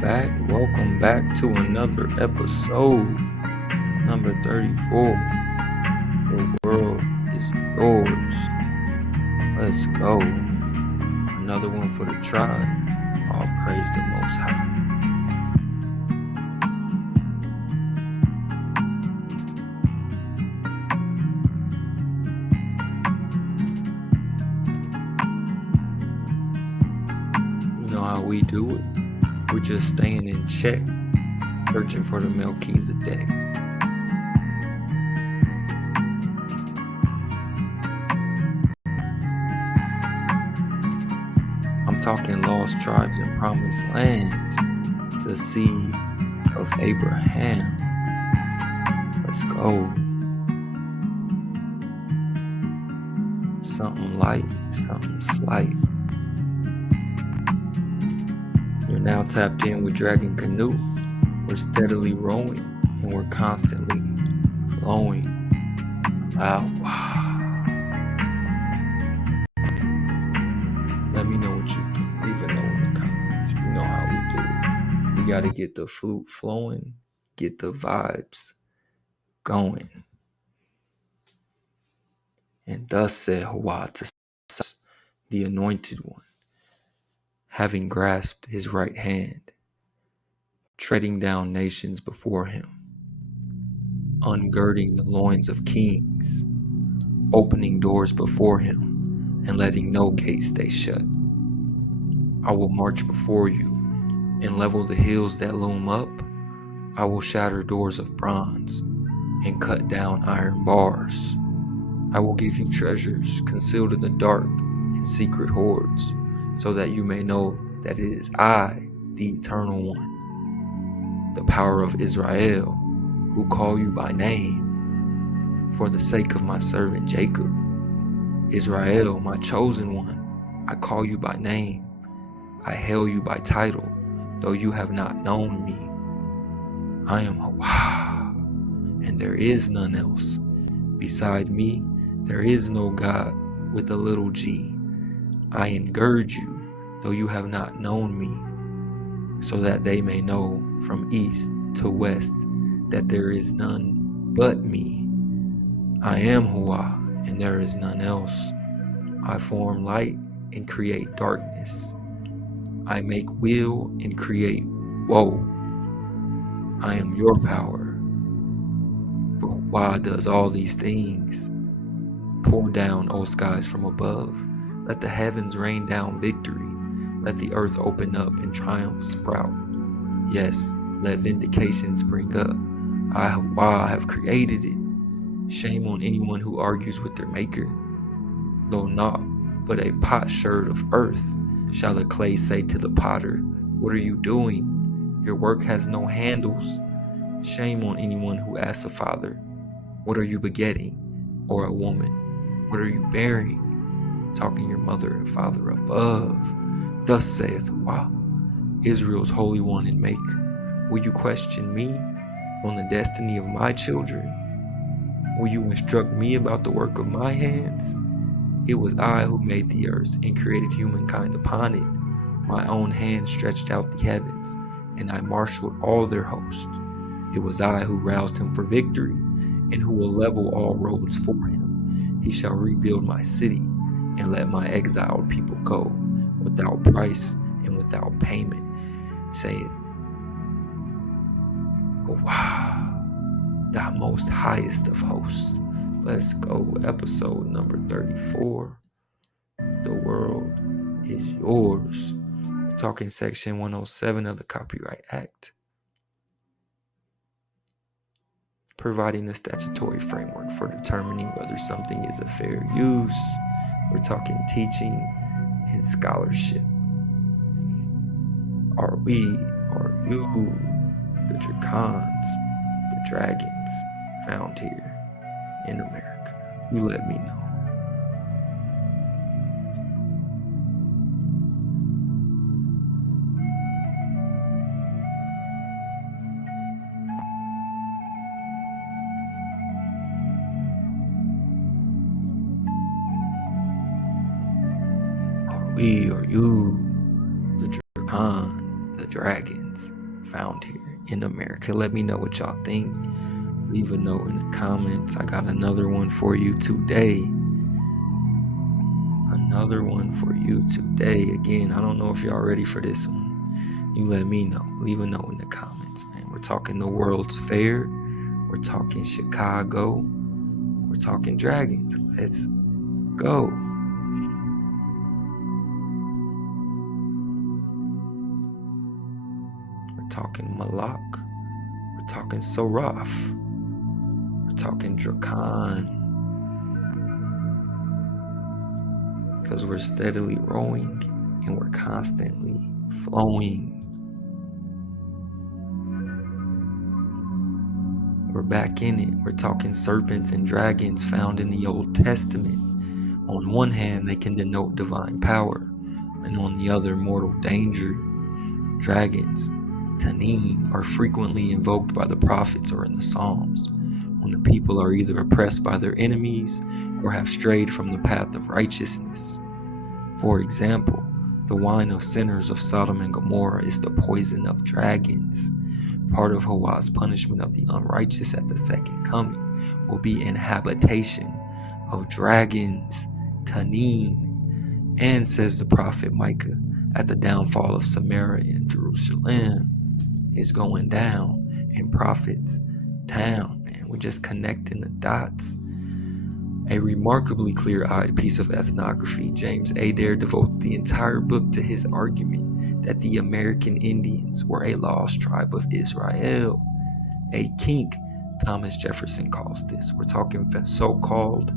Welcome back to another episode, number 34. The world is yours. Let's go. Another one for the tribe. All praise the Most High. You know how we do it? We're just staying in check, searching for the Melchizedek. I'm talking lost tribes and promised lands, the seed of Abraham. Let's go. Something light, something slight. You're now tapped in with Dragon Canoe. We're steadily rowing and we're constantly flowing. Wow. Let me know what you think. Leave a note in the comments. You know how we do it. We got to get the flute flowing, get the vibes going. And thus said Hawah to the Anointed One, having grasped his right hand, treading down nations before him, ungirding the loins of kings, opening doors before him, and letting no gate stay shut. I will march before you and level the hills that loom up. I will shatter doors of bronze and cut down iron bars. I will give you treasures concealed in the dark and secret hoards, so that you may know that it is I, the Eternal One, the power of Israel, who call you by name, for the sake of my servant Jacob. Israel, my chosen one, I call you by name. I hail you by title, though you have not known me. I am Hawah, and there is none else. Beside me, there is no God with a little g. I engird you, though you have not known me, so that they may know from east to west that there is none but me. I am Hawah, and there is none else. I form light and create darkness. I make weal and create woe. I am your power. For Hawah does all these things. Pour down, O skies from above. Let the heavens rain down victory. Let the earth open up and triumph sprout. Yes, let vindication spring up. I, Hawah, have created it. Shame on anyone who argues with their maker. Though not but a potsherd of earth, shall the clay say to the potter, what are you doing? Your work has no handles. Shame on anyone who asks a father, what are you begetting? Or a woman, what are you bearing? Talking your mother and father above. Thus saith Hawah, Israel's Holy One and Maker. Will you question me on the destiny of my children? Will you instruct me about the work of my hands? It was I who made the earth and created humankind upon it. My own hand stretched out the heavens, and I marshaled all their host. It was I who roused him for victory, and who will level all roads for him. He shall rebuild my city, and let my exiled people go, without price and without payment, saith Hawah, the most highest of hosts. Let's go. Episode number 34. The world is yours. We're talking section 107 of the Copyright Act, providing the statutory framework for determining whether something is a fair use. We're talking teaching and scholarship. Are we, are you, the Dracons, the dragons found here in America? You let me know. Are we, or you, the Dracons, the dragons found here in America. Let me know what y'all think. Leave a note in the comments. I got another one for you today. Again, I don't know if y'all ready for this one. You let me know. Leave a note in the comments, man. We're talking the World's Fair. We're talking Chicago. We're talking dragons. Let's go. We're talking Malak. We're talking Seraph. We're talking Drakan. Because we're steadily rowing and we're constantly flowing. We're back in it. We're talking serpents and dragons found in the Old Testament. On one hand, they can denote divine power, and on the other, mortal danger. Dragons, Tanin, are frequently invoked by the prophets or in the Psalms, when the people are either oppressed by their enemies or have strayed from the path of righteousness. For example, the wine of sinners of Sodom and Gomorrah is the poison of dragons. Part of Hawa's punishment of the unrighteous at the second coming will be an habitation of dragons, Tanin. And says the prophet Micah, at the downfall of Samaria and Jerusalem is going down in prophet's town. Man, we're just connecting the dots. A remarkably clear-eyed piece of ethnography, James Adair devotes the entire book to his argument that the American Indians were a lost tribe of Israel. A kink, Thomas Jefferson calls this. We're talking so-called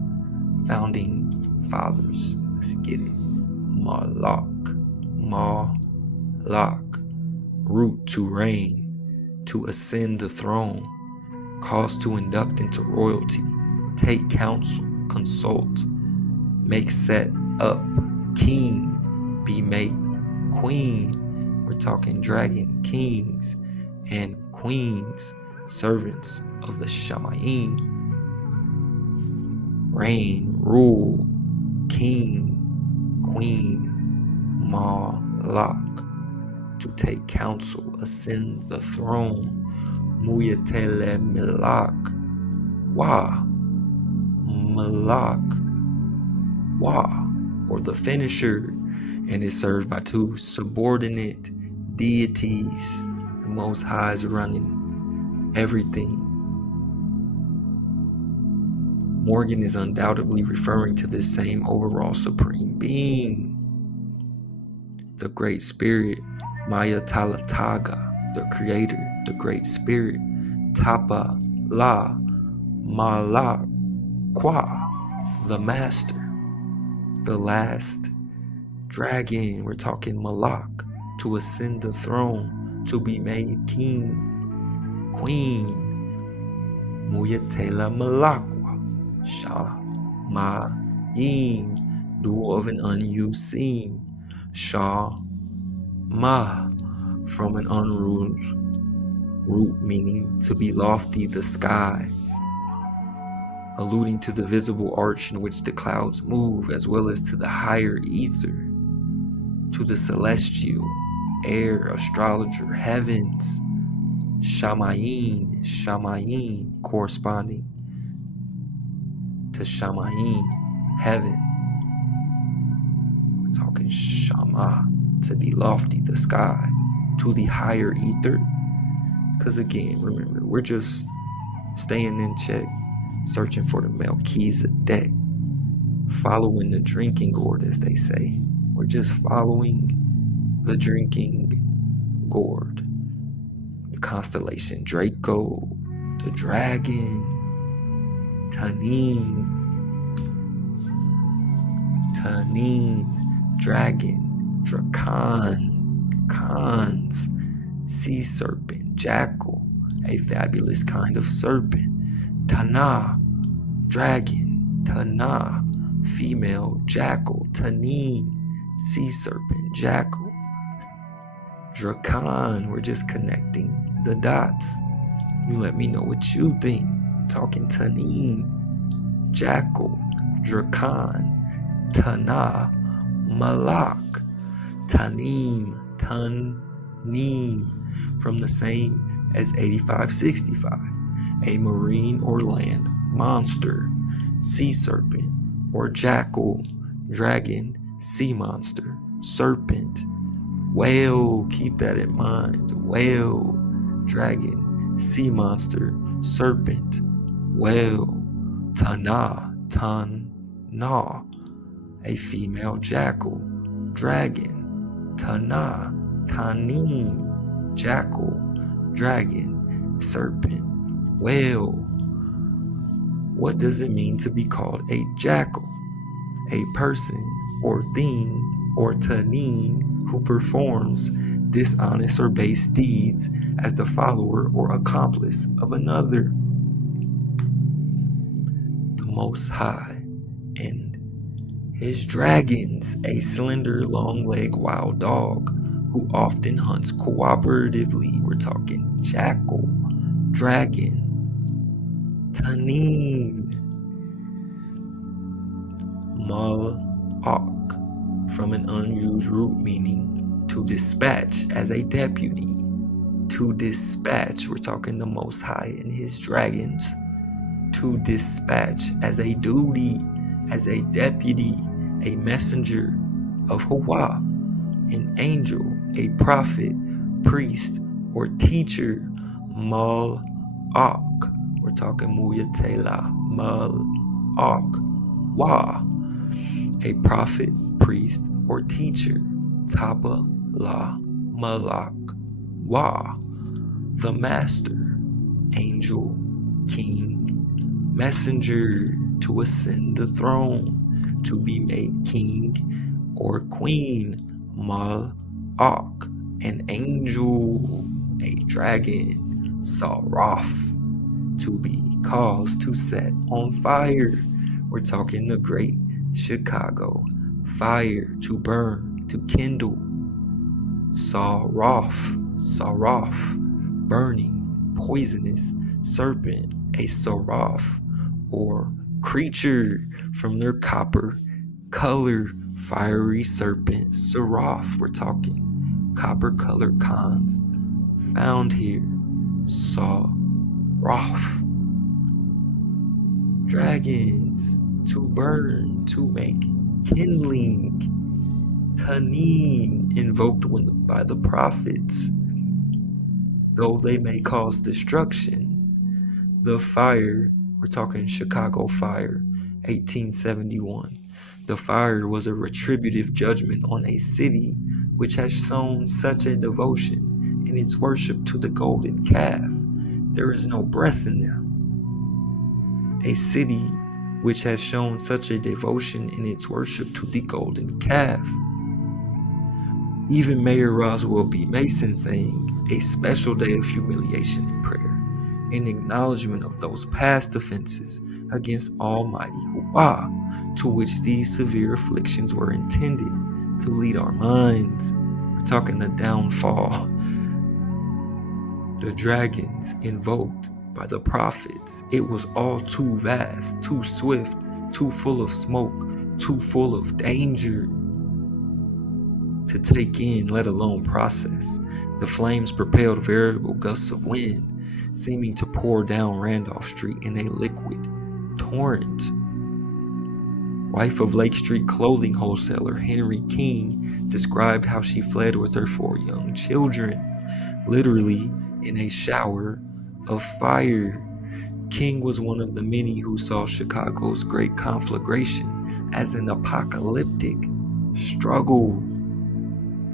founding fathers. Let's get it. Malak, root to reign, to ascend the throne, cause to induct into royalty, take counsel, consult, make set up, king, be made queen. We're talking dragon kings and queens, servants of the Shamayim. Reign, rule, king, queen, Malak, to take counsel, ascend the throne, Muyatele Milak, Wa, Malak, Wa, or the finisher, and is served by two subordinate deities. The Most High is running everything. Morgan is undoubtedly referring to this same overall supreme being, the Great Spirit, Maya Talataga, the Creator, the Great Spirit, Tapa La Malak Kwa, the Master, the last dragon. We're talking Malak, to ascend the throne, to be made king, queen, Muyatela Malakwa, Shah Ma Yin, dual of an unused seam, Shah Ma, from an unruled root, meaning to be lofty, the sky, alluding to the visible arch in which the clouds move, as well as to the higher ether, to the celestial, air, astrologer, heavens, Shamayim, corresponding to Shamayim, heaven. We're talking Shama, to be lofty, the sky, to the higher ether. Because again, remember, we're just staying in check, searching for the Melchizedek, following the drinking gourd, as they say. We're just following the drinking gourd. The constellation Draco, the dragon, Tanin, dragon, Drakan, Khans, sea serpent, jackal, a fabulous kind of serpent, Tana, dragon, Tana, female, jackal, Tanin, sea serpent, jackal, Drakan. We're just connecting the dots. You let me know what you think. Talking Tanin, jackal, Drakan, Tana, Malak, Tanim, Neen, from the same as 8565, a marine or land monster, sea serpent, or jackal, dragon, sea monster, serpent, whale, keep that in mind, whale, dragon, sea monster, serpent, whale, tana, a female jackal, dragon, tana, tanin, jackal, dragon, serpent, whale. What does it mean to be called a jackal? A person or thing or tanin who performs dishonest or base deeds as the follower or accomplice of another. The Most High and his dragons, a slender, long-legged wild dog who often hunts cooperatively. We're talking jackal, dragon, tanin, malak, from an unused root meaning to dispatch as a deputy. To dispatch, we're talking the Most High and his dragons. To dispatch as a duty, as a deputy, a messenger of Hawa, an angel, a prophet, priest, or teacher, malak. We're talking muyatela, malak, wa, a prophet, priest, or teacher, tapa, la, malak, wa, the master, angel, king, messenger, to ascend the throne, to be made king or queen, malak, an angel, a dragon, saraf, to be caused to set on fire. We're talking the great Chicago, fire, to burn, to kindle, saraf, burning, poisonous, serpent, a saraf, or creature from their copper color, fiery serpent, saraf. We're talking copper colored cons found here, saraf. Dragons, to burn, to make kindling, tanin, invoked by the prophets, though they may cause destruction. The fire, we're talking Chicago fire, 1871. The fire was a retributive judgment on a city which has shown such a devotion in its worship to the golden calf. There is no breath in them. A city which has shown such a devotion in its worship to the golden calf. Even Mayor Roswell B. Mason saying, a special day of humiliation and prayer, in acknowledgement of those past offenses against Almighty Huah, to which these severe afflictions were intended to lead our minds. We're talking the downfall. The dragons invoked by the prophets, it was all too vast, too swift, too full of smoke, too full of danger to take in, let alone process. The flames propelled variable gusts of wind, seeming to pour down Randolph Street in a liquid torrent. Wife of Lake Street clothing wholesaler Henry King described how she fled with her 4 young children, literally in a shower of fire. King was one of the many who saw Chicago's great conflagration as an apocalyptic struggle.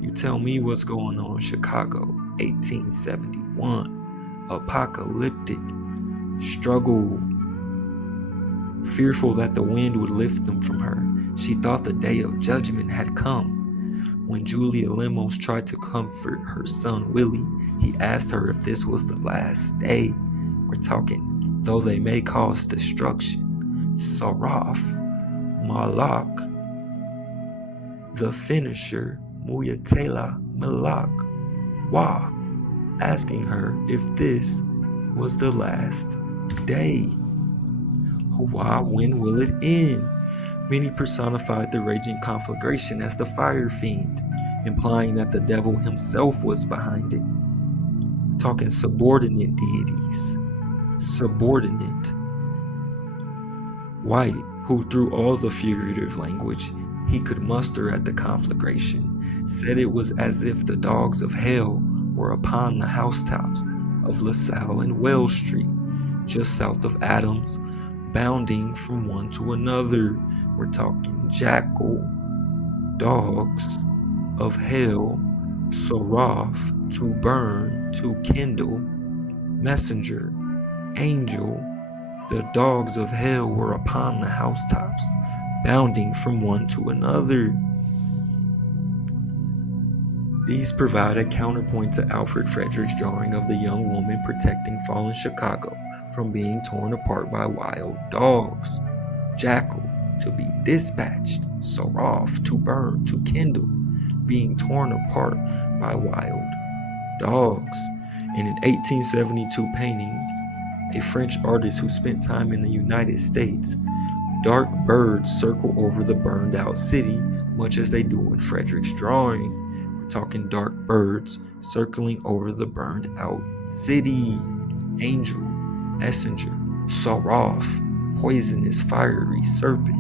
You tell me what's going on in Chicago, 1871. Apocalyptic struggle. Fearful that the wind would lift them from her, she thought the day of judgment had come. When Julia Lemos tried to comfort her son Willie, he asked her if this was the last day. We're talking, though they may cause destruction. Saraf, Malak, the finisher, Muyatela Malak, Wa, asking her if this was the last day. Why, when will it end? Many personified the raging conflagration as the fire fiend, implying that the devil himself was behind it. Talking subordinate deities. Subordinate. White, who through all the figurative language he could muster at the conflagration, said it was as if the dogs of hell were upon the housetops of LaSalle and Wells Street, just south of Adams, bounding from one to another. We're talking jackal, dogs of hell, Saraf, to burn, to kindle, messenger, angel. The dogs of hell were upon the housetops, bounding from one to another. These provide a counterpoint to Alfred Frederick's drawing of the young woman protecting fallen Chicago from being torn apart by wild dogs. Jackal, to be dispatched. Saraf, to burn, to kindle, being torn apart by wild dogs. In an 1872 painting, a French artist who spent time in the United States, dark birds circle over the burned out city, much as they do in Frederick's drawing. We're talking dark birds circling over the burned out city. Angel, messenger, Saraf, poisonous fiery serpent,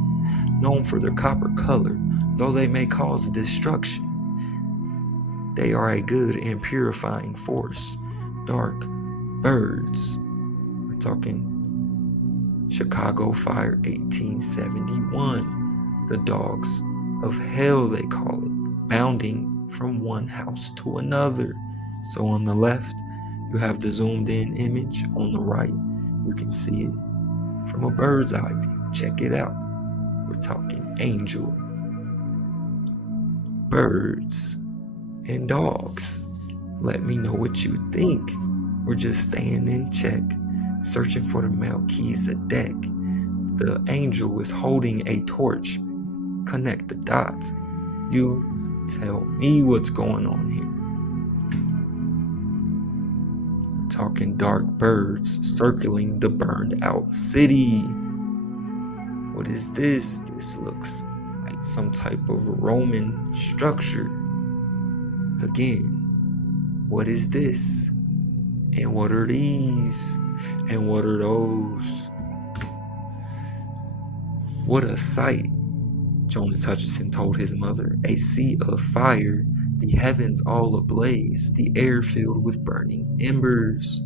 known for their copper color, though they may cause destruction. They are a good and purifying force. Dark birds. We're talking Chicago Fire 1871. The dogs of hell, they call it, bounding from one house to another. So on the left, you have the zoomed in image. On the right, you can see it from a bird's eye view. Check it out. We're talking angel, birds, and dogs. Let me know what you think. We're just staying in check, searching for the Melchizedek. The angel is holding a torch. Connect the dots. You tell me what's going on here. We're talking dark birds circling the burned out city. What is this? This looks like some type of Roman structure. Again, what is this? And what are these? And what are those? What a sight, Jonas Hutcherson told his mother. A sea of fire, the heavens all ablaze, the air filled with burning embers.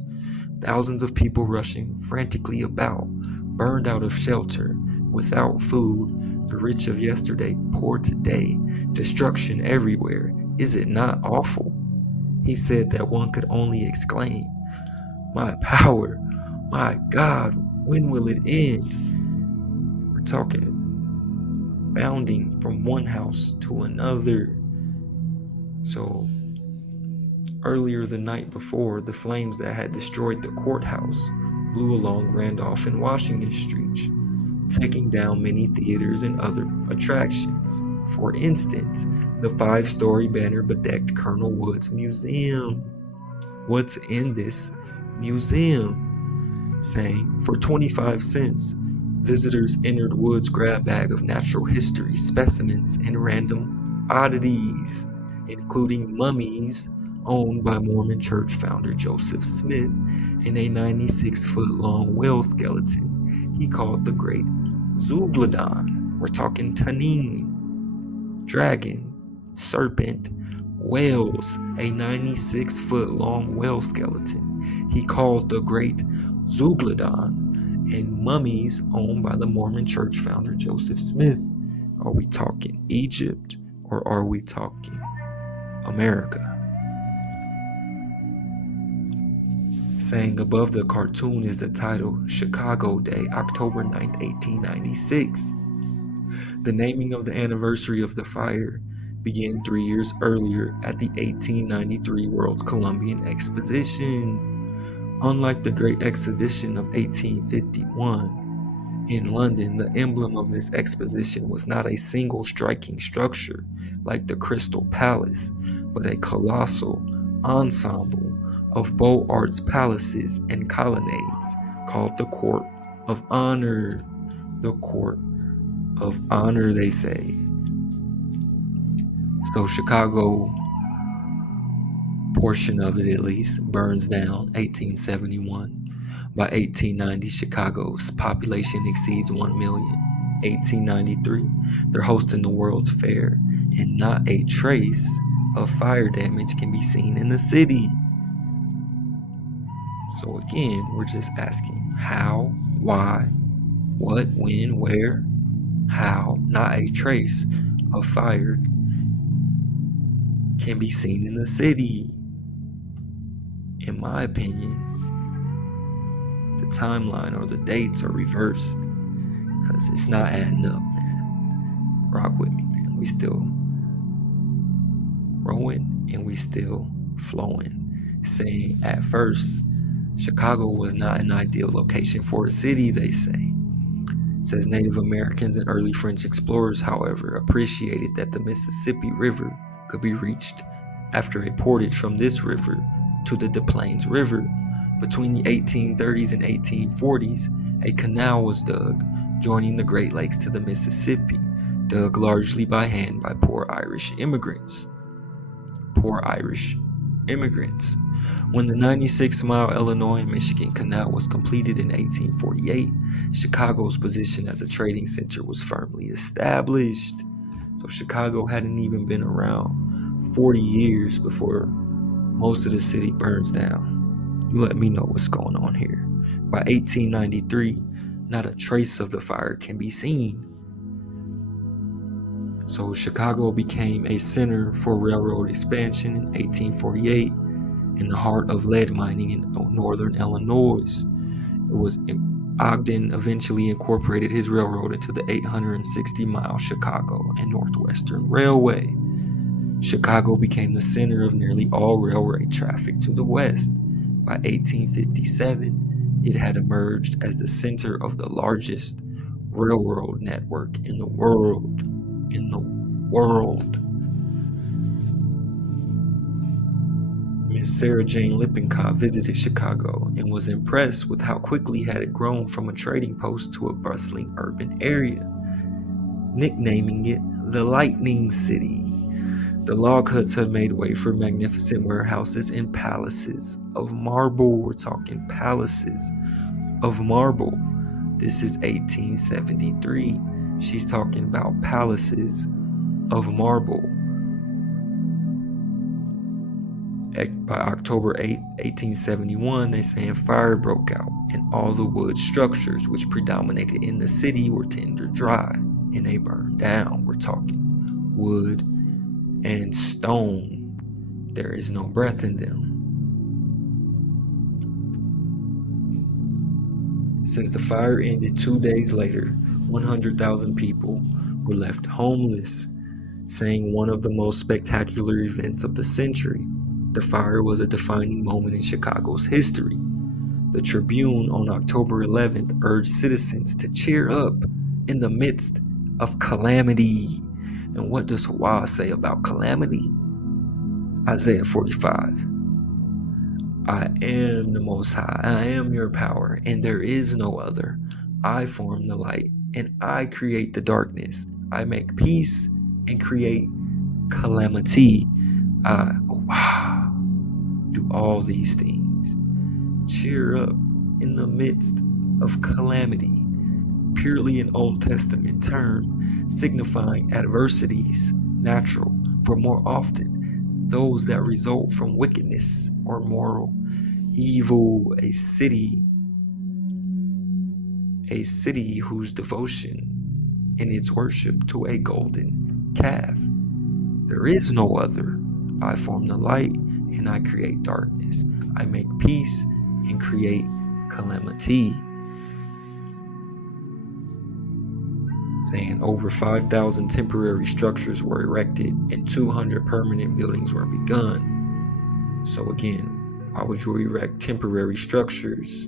Thousands of people rushing frantically about, burned out of shelter, without food, the rich of yesterday, poor today, destruction everywhere. Is it not awful? He said that one could only exclaim, "My power, my God, when will it end?" We're talking bounding from one house to another. So earlier the night before, the flames that had destroyed the courthouse blew along Randolph and Washington Streets, taking down many theaters and other attractions. For instance, the 5-story banner-bedecked Colonel Woods Museum. What's in this museum? Saying, for 25 cents, visitors entered Woods' grab bag of natural history specimens and random oddities, including mummies owned by Mormon church founder Joseph Smith and a 96-foot-long whale skeleton he called the Great Zeuglodon. We're talking Tanin, dragon, serpent, whales, a 96-foot-long whale skeleton he called the Great Zeuglodon, and mummies owned by the Mormon church founder Joseph Smith. Are we talking Egypt or are we talking America? Saying above the cartoon is the title, Chicago Day, October 9th, 1896. The naming of the anniversary of the fire began 3 years earlier at the 1893 World's Columbian Exposition. Unlike the Great Exhibition of 1851 in London, the emblem of this exposition was not a single striking structure like the Crystal Palace, but a colossal ensemble of Beaux Arts palaces and colonnades called the Court of Honor. The Court of Honor, they say. So Chicago, portion of it at least, burns down 1871. By 1890, Chicago's population exceeds 1 million. 1893, they're hosting the World's Fair, and not a trace of fire damage can be seen in the city. So again, we're just asking how, why, what, when, where, how, not a trace of fire can be seen in the city. In my opinion, the timeline or the dates are reversed because it's not adding up, man. Rock with me, man. We still rowing and we still flowing. Saying at first, Chicago was not an ideal location for a city, they say. It says Native Americans and early French explorers, however, appreciated that the Mississippi River could be reached after a portage from this river to the Des Plaines River. Between the 1830s and 1840s, a canal was dug, joining the Great Lakes to the Mississippi, dug largely by hand by poor Irish immigrants. When the 96-mile Illinois and Michigan Canal was completed in 1848, Chicago's position as a trading center was firmly established. So Chicago hadn't even been around 40 years before most of the city burns down. You let me know what's going on here. By 1893, not a trace of the fire can be seen. So Chicago became a center for railroad expansion in 1848 in the heart of lead mining in northern Illinois. Ogden eventually incorporated his railroad into the 860-mile Chicago and Northwestern Railway. Chicago became the center of nearly all railway traffic to the west. By 1857, it had emerged as the center of the largest railroad network in the world. Miss Sarah Jane Lippincott visited Chicago and was impressed with how quickly had it grown from a trading post to a bustling urban area, nicknaming it the Lightning City. The log huts have made way for magnificent warehouses and palaces of marble. We're talking palaces of marble. This is 1873. She's talking about palaces of marble. By October 8th, 1871, they saying fire broke out and all the wood structures which predominated in the city were tinder dry and they burned down. We're talking wood and stone. There is no breath in them. It says the fire ended 2 days later. 100,000 people were left homeless, saying one of the most spectacular events of the century. The fire was a defining moment in Chicago's history. The Tribune on October 11th urged citizens to cheer up in the midst of calamity. And what does Hawa say about calamity? Isaiah 45. I am the Most High, I am your power, and there is no other. I form the light, and I create the darkness. I make peace and create calamity. I do all these things. Cheer up in the midst of calamity. Purely an Old Testament term signifying adversities, natural, but more often those that result from wickedness or moral evil. A city whose devotion in its worship to a golden calf. There is no other. I form the light and I create darkness. I make peace and create calamity. Saying over 5,000 temporary structures were erected and 200 permanent buildings were begun. So again, why would you erect temporary structures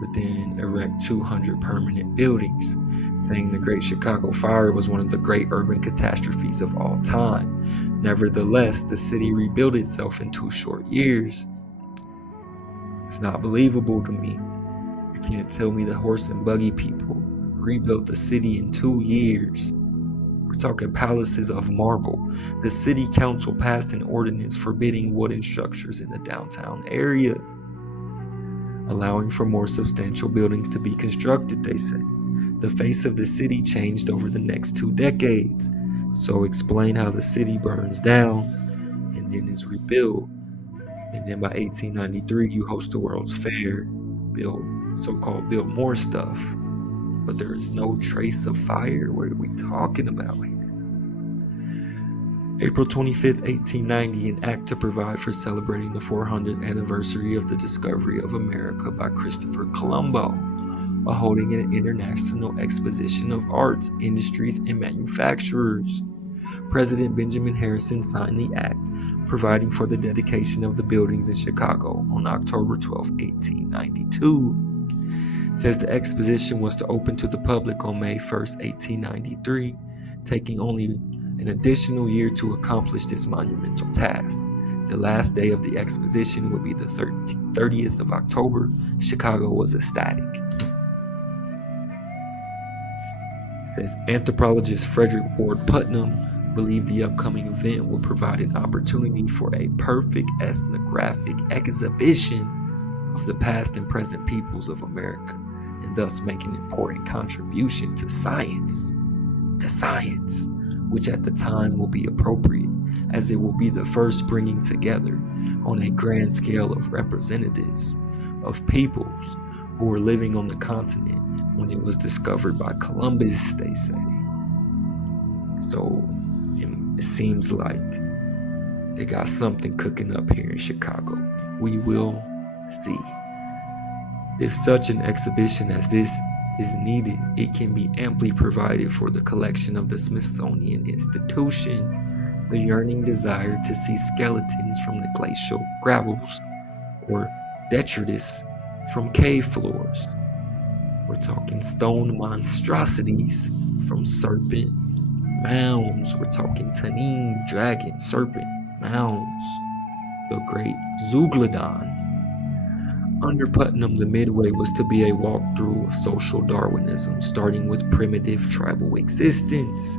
but then erect 200 permanent buildings? Saying the Great Chicago Fire was one of the great urban catastrophes of all time. Nevertheless, the city rebuilt itself in 2 short years. It's not believable to me. You can't tell me the horse and buggy people rebuilt the city in 2 years. We're talking palaces of marble. The city council passed an ordinance forbidding wooden structures in the downtown area, allowing for more substantial buildings to be constructed, they say. The face of the city changed over the next 2 decades. So explain how the city burns down and then is rebuilt. And then by 1893, you host the World's Fair, build more stuff. But there is no trace of fire. What are we talking about here? April 25th, 1890, an act to provide for celebrating the 400th anniversary of the discovery of America by Christopher Colombo, by holding an international exposition of arts, industries, and manufacturers. President Benjamin Harrison signed the act, providing for the dedication of the buildings in Chicago on October 12, 1892. Says the exposition was to open to the public on May 1st, 1893, taking only an additional year to accomplish this monumental task. The last day of the exposition would be the 30th of October. Chicago was ecstatic. It says anthropologist Frederick Ward Putnam believed the upcoming event would provide an opportunity for a perfect ethnographic exhibition of the past and present peoples of America, and thus make an important contribution to science, which at the time will be appropriate, as it will be the first bringing together on a grand scale of representatives of peoples who were living on the continent when it was discovered by Columbus, they say. So it seems like they got something cooking up here in Chicago. We will see. If such an exhibition as this is needed, it can be amply provided for the collection of the Smithsonian Institution. The yearning desire to see skeletons from the glacial gravels or detritus from cave floors. We're talking stone monstrosities from serpent mounds. We're talking Tanin, dragon, serpent mounds. The great Zeuglodon. Under Putnam, the Midway was to be a walkthrough of social Darwinism, starting with primitive tribal existence.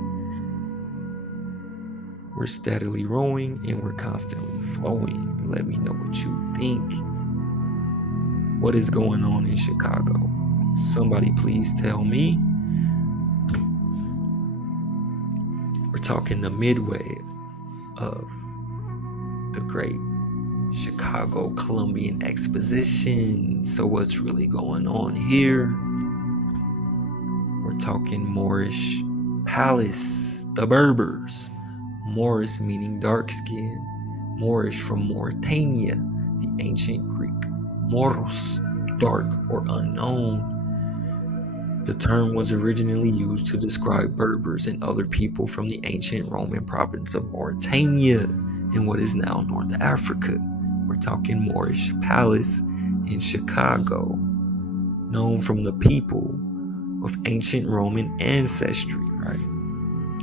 We're steadily rowing and we're constantly flowing. Let me know what you think. What is going on in Chicago? Somebody please tell me. We're talking the Midway of the great Chicago Columbian Exposition. So what's really going on here? We're talking Moorish palace, the Berbers. Moorish meaning dark skin. Moorish from Mauritania, the ancient Greek Moros, dark or unknown. The term was originally used to describe Berbers and other people from the ancient Roman province of Mauritania in what is now North Africa. We're talking Moorish palace in Chicago, known from the people of ancient Roman ancestry, right?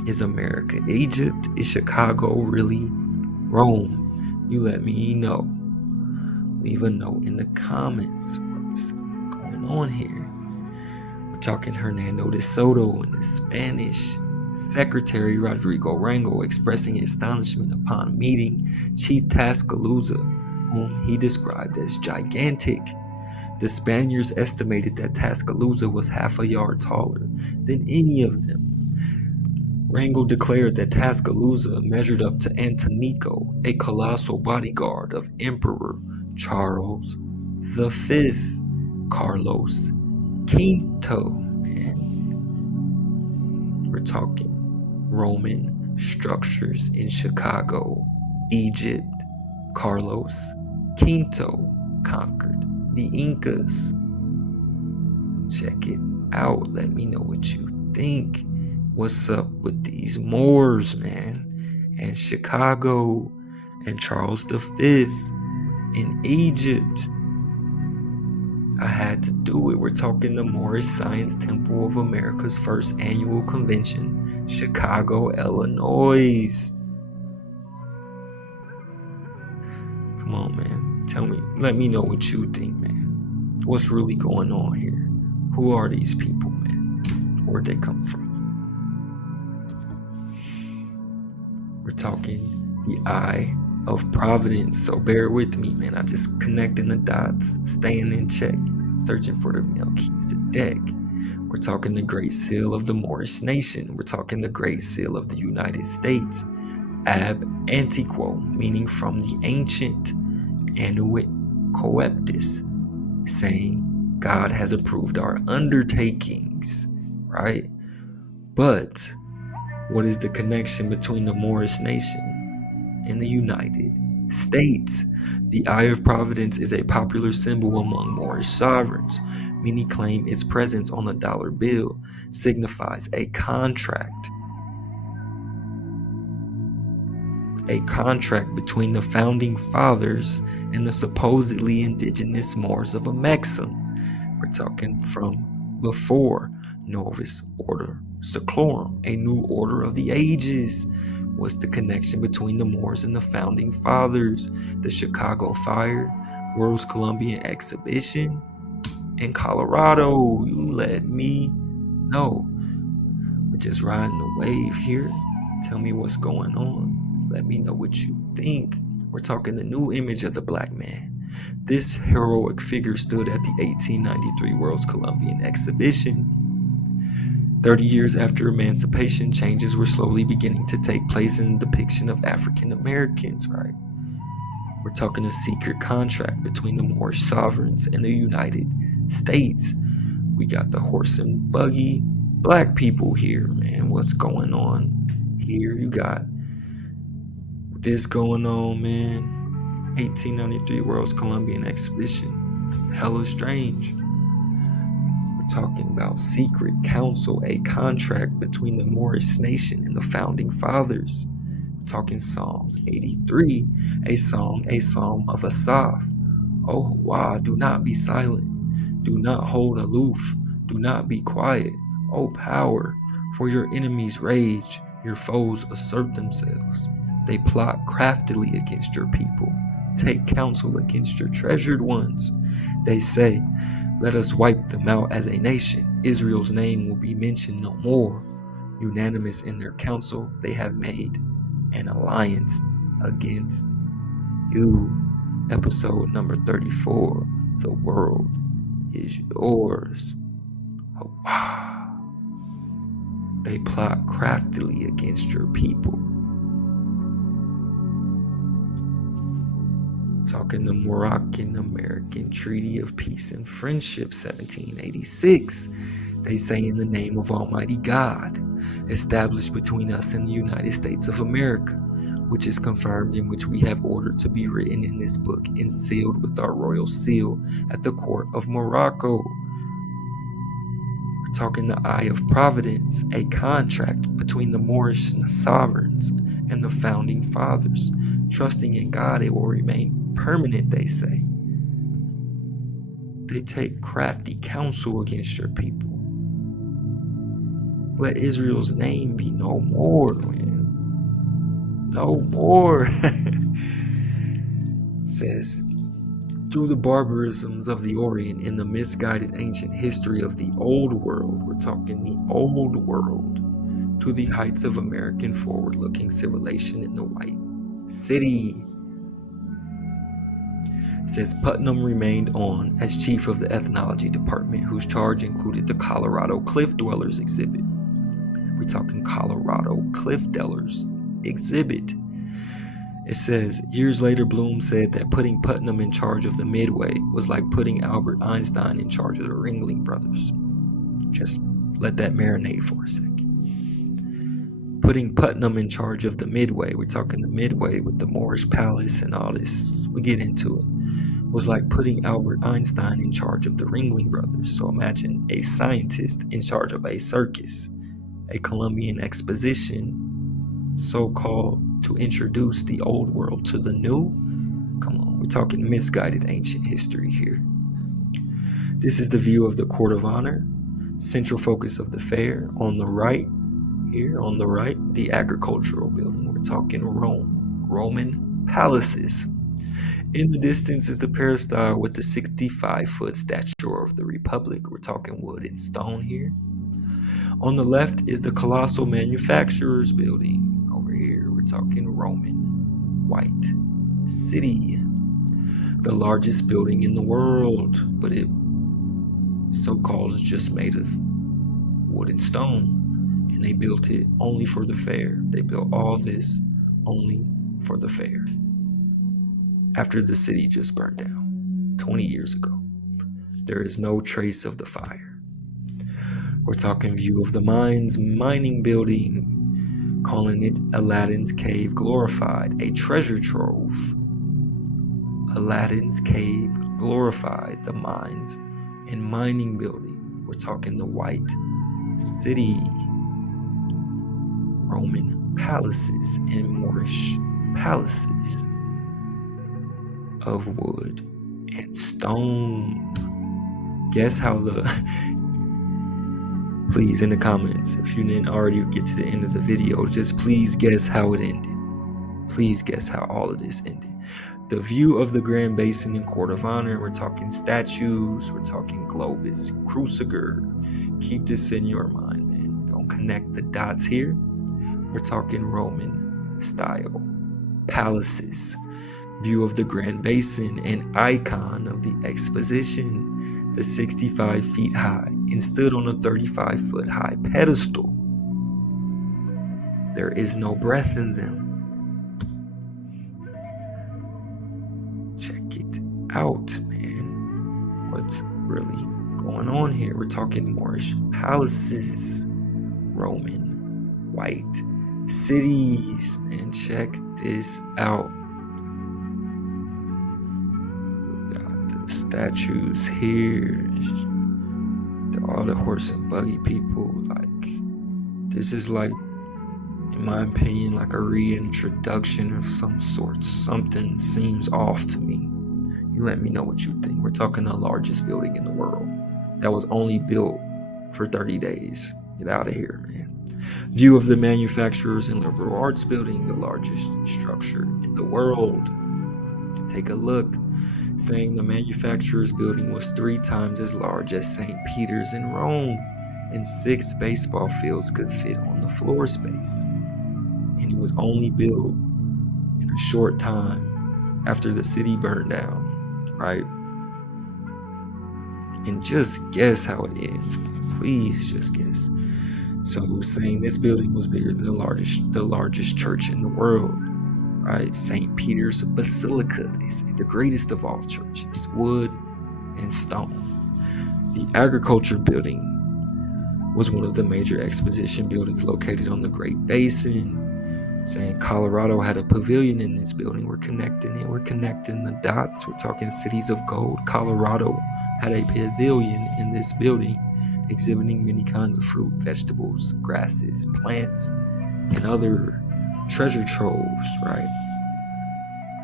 Is America Egypt? Is Chicago really Rome? You let me know. Leave a note in the comments. What's going on here? We're talking Hernando de Soto and the Spanish Secretary Rodrigo Rango expressing astonishment upon meeting Chief Tuscaloosa, whom he described as gigantic. The Spaniards estimated that Tuscaloosa was half a yard taller than any of them. Rango declared that Tuscaloosa measured up to Antonico, a colossal bodyguard of Emperor Charles V. Carlos Quinto. We're talking Roman structures in Chicago, Egypt. Carlos Quinto conquered the Incas. Check it out. Let me know what you think. What's up with these Moors, man? And Chicago and Charles V in Egypt. I had to do it. We're talking the Moorish Science Temple of America's first annual convention, Chicago, Illinois. Come on, man. Tell me, let me know what you think, man. What's really going on here? Who are these people, man? Where'd they come from? We're talking the eye of providence. So bear with me, man. I just connecting the dots, staying in check, searching for the Melchizedek. We're talking the Great Seal of the Moorish nation. We're talking the Great Seal of the United States. Ab antiquo, meaning from the ancient. Annuit coeptis, saying God has approved our undertakings, right? But what is the connection between the Moorish nation and the United States? The Eye of Providence is a popular symbol among Moorish sovereigns. Many claim its presence on a dollar bill signifies a contract between the founding fathers and the supposedly indigenous Moors of Amexem. We're talking from before Novus Order Seclorum, a new order of the ages. What's the connection between the Moors and the founding fathers? The Chicago Fire, World's Columbian Exhibition, and Colorado. You let me know. We're just riding the wave here. Tell me what's going on. Let me know what you think. We're talking the new image of the black man. This heroic figure stood at the 1893 World's Columbian Exposition. 30 years after emancipation, changes were slowly beginning to take place in the depiction of African Americans, right? We're talking a secret contract between the Moorish sovereigns and the United States. We got the horse and buggy black people here, man. What's going on here? You got this going on, man. 1893 World's Columbian Exposition. Hella strange. We're talking about secret council, a contract between the Moorish nation and the founding fathers. We're talking Psalms 83, a psalm of Asaph. Oh, wow, do not be silent. Do not hold aloof. Do not be quiet. O power, for your enemies rage, your foes assert themselves. They plot craftily against your people, take counsel against your treasured ones. They say, let us wipe them out as a nation. Israel's name will be mentioned no more. Unanimous in their counsel, they have made an alliance against you. Episode number 34, The World is Yours. Oh, wow. They plot craftily against your people. Talking the Moroccan-American Treaty of Peace and Friendship, 1786. They say, in the name of Almighty God, established between us and the United States of America, which is confirmed, in which we have ordered to be written in this book and sealed with our royal seal at the court of Morocco. We're talking the Eye of Providence, a contract between the Moorish sovereigns and the founding fathers. Trusting in God, it will remain permanent, they say. They take crafty counsel against your people. Let Israel's name be no more, man. No more. Says, through the barbarisms of the Orient and the misguided ancient history of the old world, we're talking the old world, to the heights of American forward-looking civilization in the White City. It says Putnam remained on as chief of the ethnology department, whose charge included the Colorado Cliff Dwellers exhibit. We're talking Colorado Cliff Dwellers exhibit. It says, years later, Bloom said that putting Putnam in charge of the Midway was like putting Albert Einstein in charge of the Ringling Brothers. Just let that marinate for a second. Putting Putnam in charge of the Midway, we're talking the Midway with the Moorish Palace and all this, we get into it, was like putting Albert Einstein in charge of the Ringling Brothers. So imagine a scientist in charge of a circus, a Columbian Exposition, so-called, to introduce the old world to the new. Come on, we're talking misguided ancient history here. This is the view of the Court of Honor, central focus of the fair. On the right, here on the right, the agricultural building. We're talking Rome, Roman palaces. In the distance is the peristyle with the 65-foot statue of the Republic. We're talking wood and stone here. On the left is the colossal manufacturers building. Over here, We're talking Roman white city. The largest building in the world, but it so-called is just made of wood and stone. And they built it only for the fair. They built all this only for the fair. After the city just burned down 20 years ago. There is no trace of the fire. We're talking view of the mines mining building, calling it Aladdin's Cave Glorified, a treasure trove. Aladdin's Cave Glorified, the mines and mining building. We're talking the white city, Roman palaces and Moorish palaces of wood and stone. Guess how please in the comments, if you didn't already get to the end of the video, just please guess how it ended. Please guess how all of this ended. The view of the Grand Basin and Court of Honor. We're talking statues. We're talking Globus, Cruciger. Keep this in your mind, man. Don't connect the dots here. We're talking Roman style palaces. View of the Grand Basin, an icon of the Exposition, the 65 feet high and stood on a 35-foot high pedestal. There is no breath in them. Check it out, man. What's really going on here? We're talking Moorish palaces, Roman white cities, and check this out. We got the statues here, all the horse and buggy people. Like, this is like, in my opinion, like a reintroduction of some sort. Something seems off to me. You let me know what you think. We're talking the largest building in the world that was only built for 30 days. Get out of here, man. View of the Manufacturers and Liberal Arts Building, the largest structure in the world. Take a look. Saying the Manufacturers Building was 3 times as large as St. Peter's in Rome, and 6 baseball fields could fit on the floor space. And it was only built in a short time after the city burned down, right? And just guess how it ends. Please just guess. So saying this building was bigger than the largest church in the world, right? St. Peter's Basilica, they say, the greatest of all churches, wood and stone. The Agriculture Building was one of the major exposition buildings located on the Great Basin. Saying Colorado had a pavilion in this building. We're connecting it. We're connecting the dots. We're talking cities of gold. Colorado had a pavilion in this building, exhibiting many kinds of fruit, vegetables, grasses, plants, and other treasure troves, right?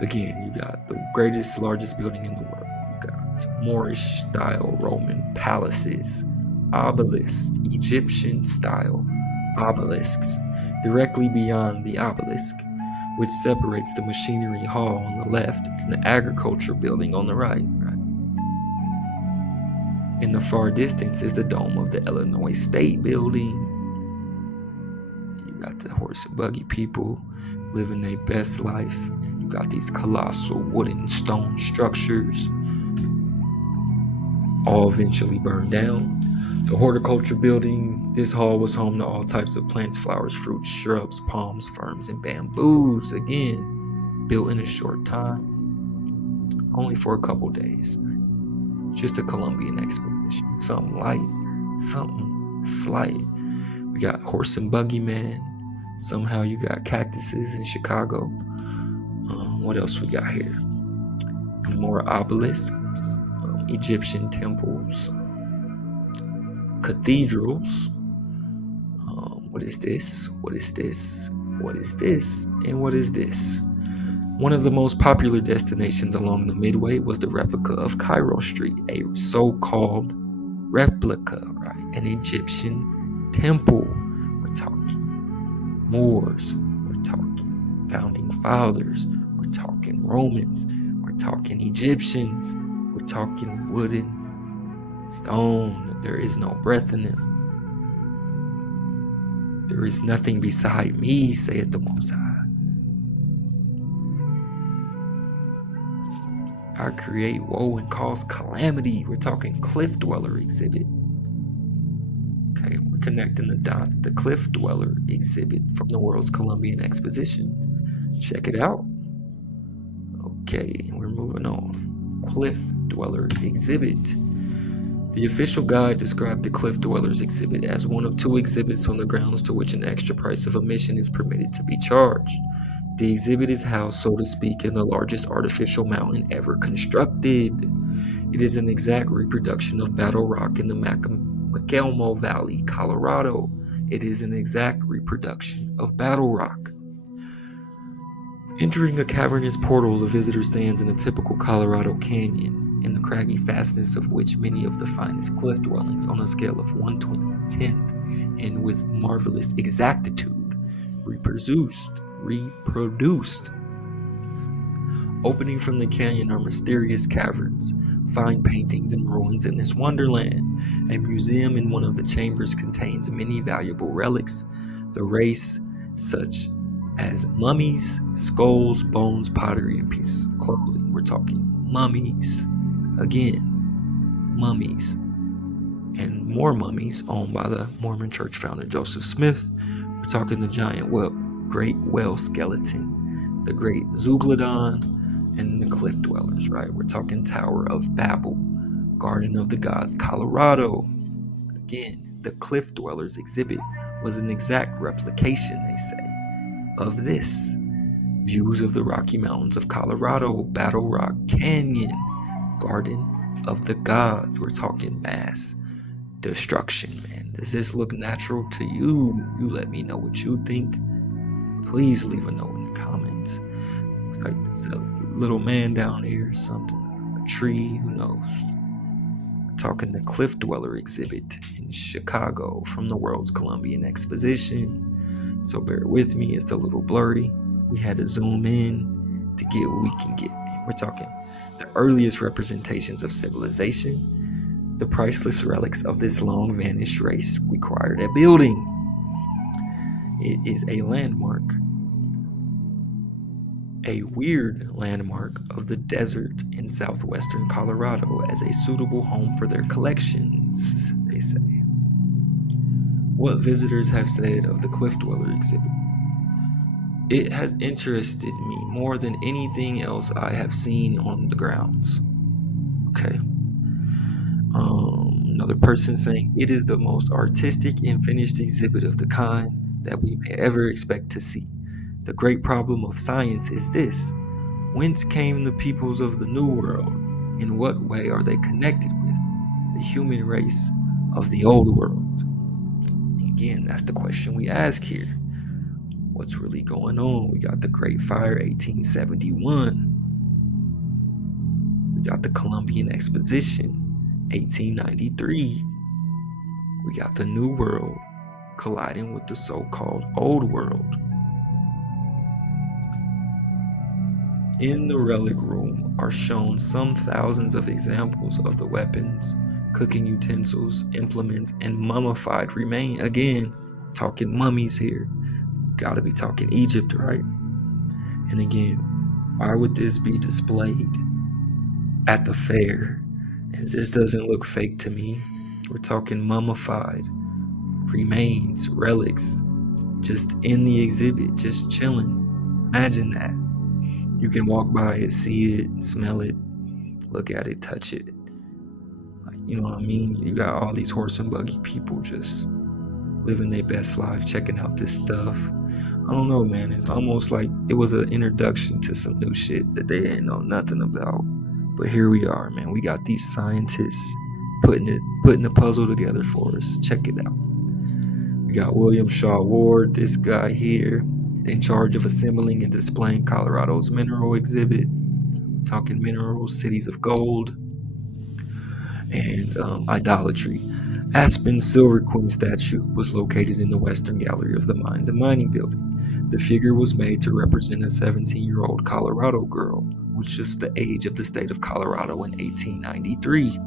Again, you got the greatest, largest building in the world. You got Moorish style Roman palaces, obelisks, Egyptian style obelisks. Directly beyond the obelisk, which separates the machinery hall on the left and the agriculture building on the right. In the far distance is the dome of the Illinois State Building. You got the horse and buggy people living their best life. And you got these colossal wooden stone structures, all eventually burned down. The horticulture building, this hall was home to all types of plants, flowers, fruits, shrubs, palms, ferns, and bamboos. Again, built in a short time, only for a couple days. Just a Columbian Exposition. Something light, something slight. We got horse and buggy man. Somehow you got cactuses in Chicago. What else we got here? More obelisks, Egyptian temples, cathedrals. What is this? What is this? What is this? And what is this? One of the most popular destinations along the Midway was the replica of Cairo Street, a so-called replica, right? An Egyptian temple. We're talking Moors. We're talking founding fathers. We're talking Romans. We're talking Egyptians. We're talking wooden, stone. There is no breath in them. There is nothing beside me, saith the Most High. I create woe and cause calamity. We're talking cliff dweller exhibit. Okay, we're connecting the dot. The cliff dweller exhibit from the world's Columbian Exposition. Check it out. Okay, we're moving on. Cliff dweller exhibit. The official guide described the Cliff Dwellers exhibit as one of 2 exhibits on the grounds to which an extra price of admission is permitted to be charged. The exhibit is housed, so to speak, in the largest artificial mountain ever constructed. It is an exact reproduction of Battle Rock in the McElmo Valley, Colorado. It is an exact reproduction of Battle Rock. Entering a cavernous portal, the visitor stands in a typical Colorado canyon, in the craggy fastness of which many of the finest cliff dwellings on a scale of 1/10th and with marvelous exactitude reproduced. Opening from the canyon are mysterious caverns, fine paintings and ruins in this wonderland. A museum in one of the chambers contains many valuable relics, the race such as mummies, skulls, bones, pottery, and pieces of clothing. We're talking mummies. Again, mummies. And more mummies owned by the Mormon church founder Joseph Smith. We're talking the giant great whale skeleton, the great Zeuglodon, and the cliff dwellers, right? We're talking Tower of Babel, Garden of the Gods, Colorado. Again, the cliff dwellers exhibit was an exact replication, they say, of this. Views of the Rocky Mountains of Colorado, Battle Rock Canyon, Garden of the Gods. We're talking mass destruction, man. Does this look natural to you? You let me know what you think. Please leave a note in the comments. Looks like there's a little man down here or something. A tree, who knows? We're talking the Cliff Dweller exhibit in Chicago from the world's Columbian Exposition. So bear with me, it's a little blurry. We had to zoom in to get what we can get. We're talking the earliest representations of civilization. The priceless relics of this long vanished race required a building. It is a landmark, a weird landmark of the desert in southwestern Colorado as a suitable home for their collections, they say. What visitors have said of the Cliff Dweller exhibit. It has interested me more than anything else I have seen on the grounds. Okay. Another person saying, it is the most artistic and finished exhibit of the kind that we may ever expect to see. The great problem of science is this: whence came the peoples of the New World? In what way are they connected with the human race of the Old World? Again, that's the question we ask here. What's really going on? We got the Great Fire, 1871. We got the Columbian Exposition, 1893. We got the New World colliding with the so-called Old World. In the relic room are shown some thousands of examples of the weapons, cooking utensils, implements, and mummified remains. Again, talking mummies here. Gotta be talking Egypt, right? And again, why would this be displayed at the fair? And this doesn't look fake to me. We're talking mummified remains, relics, just in the exhibit, just chilling. Imagine that. You can walk by it, see it, smell it, look at it, touch it. Like, you know what I mean? You got all these horse and buggy people just living their best life, checking out this stuff. I don't know, man. It's almost like it was an introduction to some new shit that they didn't know nothing about. But here we are, man. We got these scientists putting the puzzle together for us. Check it out. We got William Shaw Ward, this guy here, in charge of assembling and displaying Colorado's mineral exhibit. We're talking minerals, cities of gold, and idolatry. Aspen's Silver Queen statue was located in the Western Gallery of the Mines and Mining Building. The figure was made to represent a 17-year-old Colorado girl, which is the age of the state of Colorado in 1893.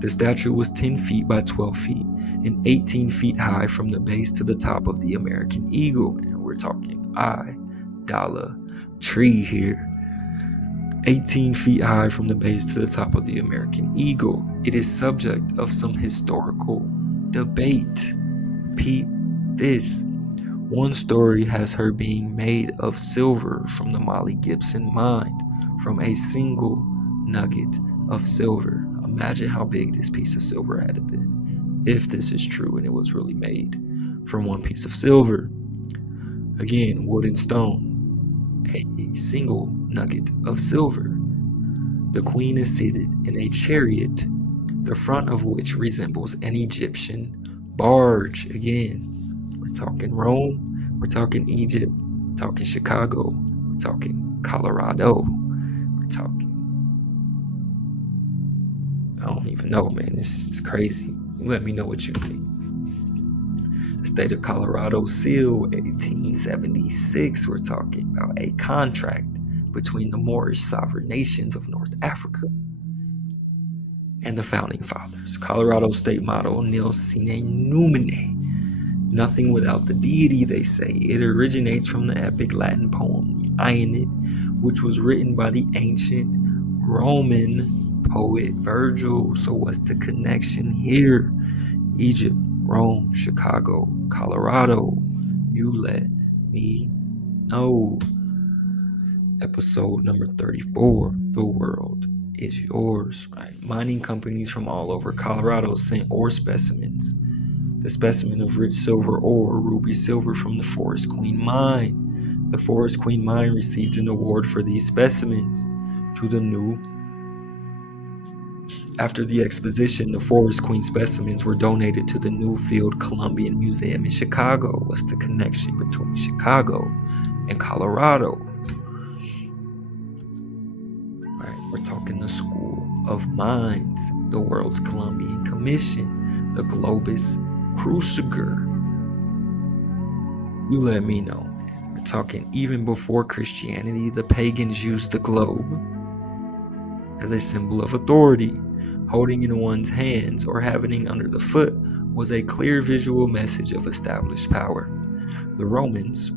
The statue was 10 feet by 12 feet and 18 feet high from the base to the top of the American eagle. And we're talking idolatry here. 18 feet high from the base to the top of the American eagle. It is subject of some historical debate. Peep this. One story has her being made of silver from the Molly Gibson mine, from a single nugget of silver. Imagine how big this piece of silver had to be, if this is true and it was really made from one piece of silver. Again, wood and stone, a single nugget of silver. The queen is seated in a chariot, the front of which resembles an Egyptian barge. Again, we're talking Rome, we're talking Egypt, we're talking Chicago, we're talking Colorado, we're talking, I don't even know, man. It's crazy. Let me know what you think. The state of Colorado seal, 1876. We're talking about a contract between the Moorish sovereign nations of North Africa and the founding fathers. Colorado state motto, nil sine numine. Nothing without the deity, they say. It originates from the epic Latin poem, the Aeneid, which was written by the ancient Roman poet Virgil. So what's the connection here? Egypt, Rome, Chicago, Colorado. You let me know. Episode number 34, the world is yours. Right? Mining companies from all over Colorado sent ore specimens. The specimen of rich silver ore, ruby silver from the Forest Queen Mine. The Forest Queen Mine received an award for these specimens. After the exposition, the Forest Queen specimens were donated to the new field Columbian Museum in Chicago. What's the connection between Chicago and Colorado? Right, we're talking the School of Mines, the World's Columbian Commission, the Globus Cruciger. You let me know. We're talking even before Christianity, the pagans used the globe as a symbol of authority. Holding in one's hands or having it under the foot was a clear visual message of established power. The Romans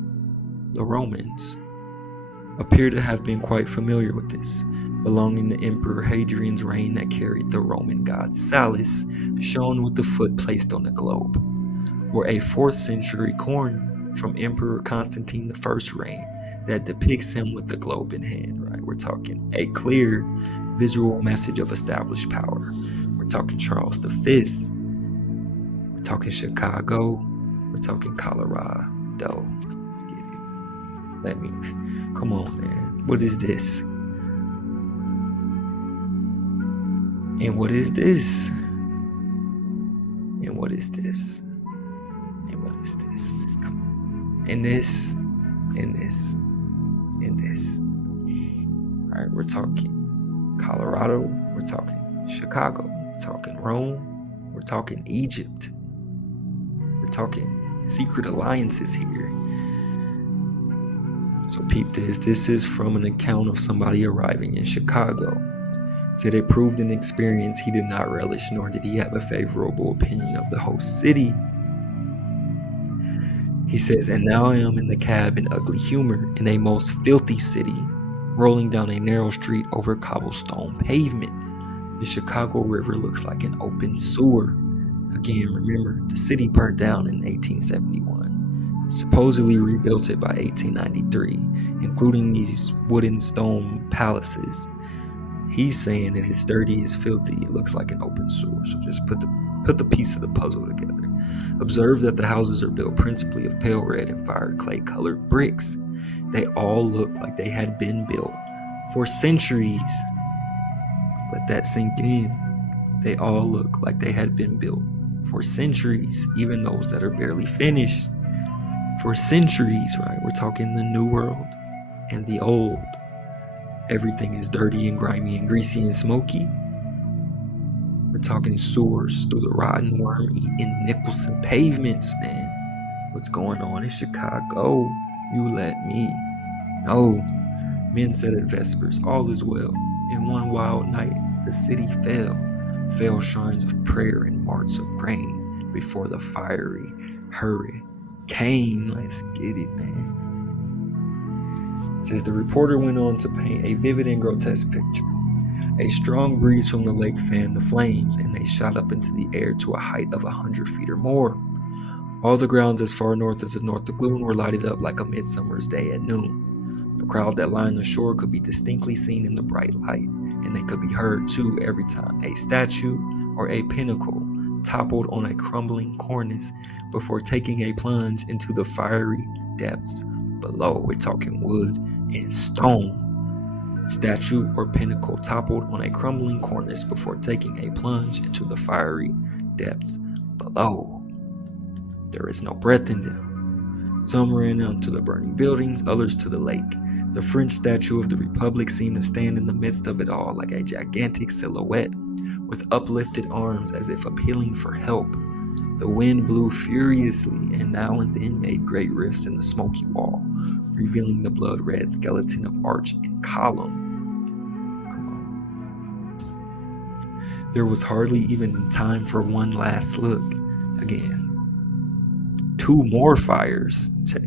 appear to have been quite familiar with this, belonging to Emperor Hadrian's reign that carried the Roman god Salus, shown with the foot placed on the globe, or a 4th century coin from Emperor Constantine I's reign that depicts him with the globe in hand. Right, we're talking a clear visual message of established power. We're talking Charles V. We're talking Chicago. We're talking Colorado. Let's get it. Come on, man. What is this? And what is this? And what is this? And what is this? Come on. And this. And this. And this. All right, we're talking Colorado, we're talking Chicago, we're talking Rome, we're talking Egypt, we're talking secret alliances here. So peep this. This is from an account of somebody arriving in Chicago. Said it proved an experience he did not relish, nor did he have a favorable opinion of the host city. He says, and now I am in the cab in ugly humor in a most filthy city, rolling down a narrow street over cobblestone pavement. The Chicago River looks like an open sewer. Again, remember, the city burned down in 1871. Supposedly rebuilt it by 1893, including these wooden stone palaces. He's saying that it's dirty, it's filthy, it looks like an open sewer. So just put the piece of the puzzle together. Observe that the houses are built principally of pale red and fire clay colored bricks. They all look like they had been built for centuries. Let that sink in. They all look like they had been built for centuries, even those that are barely finished. For centuries, right? We're talking the New World and the Old. Everything is dirty and grimy and greasy and smoky. We're talking sewers through the rotten worm-eaten Nicholson pavements, man. What's going on in Chicago? You let me know. Men said at vespers, all is well. In one wild night, the city fell shrines of prayer and marts of grain before the fiery hurricane. Let's get it, man. Says the reporter went on to paint a vivid and grotesque picture. A strong breeze from the lake fanned the flames, and they shot up into the air to a height of 100 feet or more. All the grounds as far north as the North Lagoon were lighted up like a midsummer's day at noon. The crowd that lined the shore could be distinctly seen in the bright light, and they could be heard too every time a statue or a pinnacle toppled on a crumbling cornice before taking a plunge into the fiery depths below. We're talking wood and stone. Statue or pinnacle toppled on a crumbling cornice before taking a plunge into the fiery depths below. There is no breath in them. Some ran onto the burning buildings, others to the lake. The French statue of the Republic seemed to stand in the midst of it all like a gigantic silhouette, with uplifted arms as if appealing for help. The wind blew furiously and now and then made great rifts in the smoky wall, revealing the blood-red skeleton of arch and column. There was hardly even time for one last look. Again, 2 more fires, check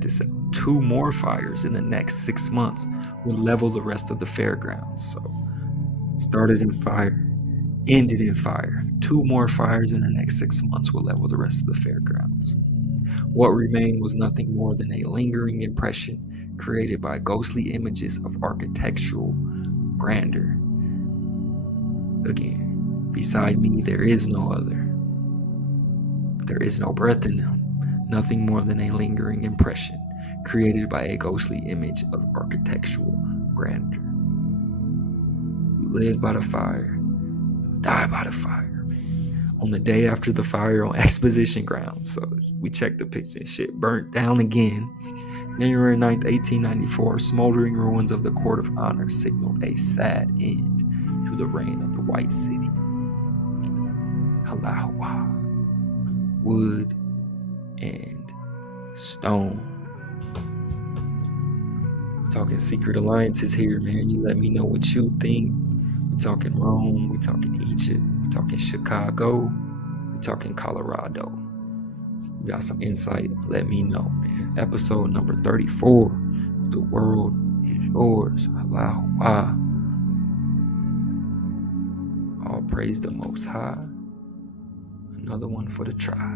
this out, 2 more fires in the next 6 months would level the rest of the fairgrounds. So, started in fire, ended in fire. 2 more fires in the next 6 months will level the rest of the fairgrounds. What remained was nothing more than a lingering impression created by ghostly images of architectural grandeur. Again, beside me there is no other. There is no breath in them. Nothing more than a lingering impression created by a ghostly image of architectural grandeur. You live by the fire, you die by the fire. On the day after the fire on Exposition grounds, so we checked the picture and shit burnt down again. January 9th, 1894, smoldering ruins of the Court of Honor signaled a sad end to the reign of the White City. Allahu Akbar. Wood and stone. We're talking secret alliances here, man. You let me know what you think. We're talking Rome, we're talking Egypt, we're talking Chicago, we're talking Colorado. You got some insight? Let me know, man. Episode number 34. The world is yours. Allahu Akbar. All praise the Most High. Another one for the tribe.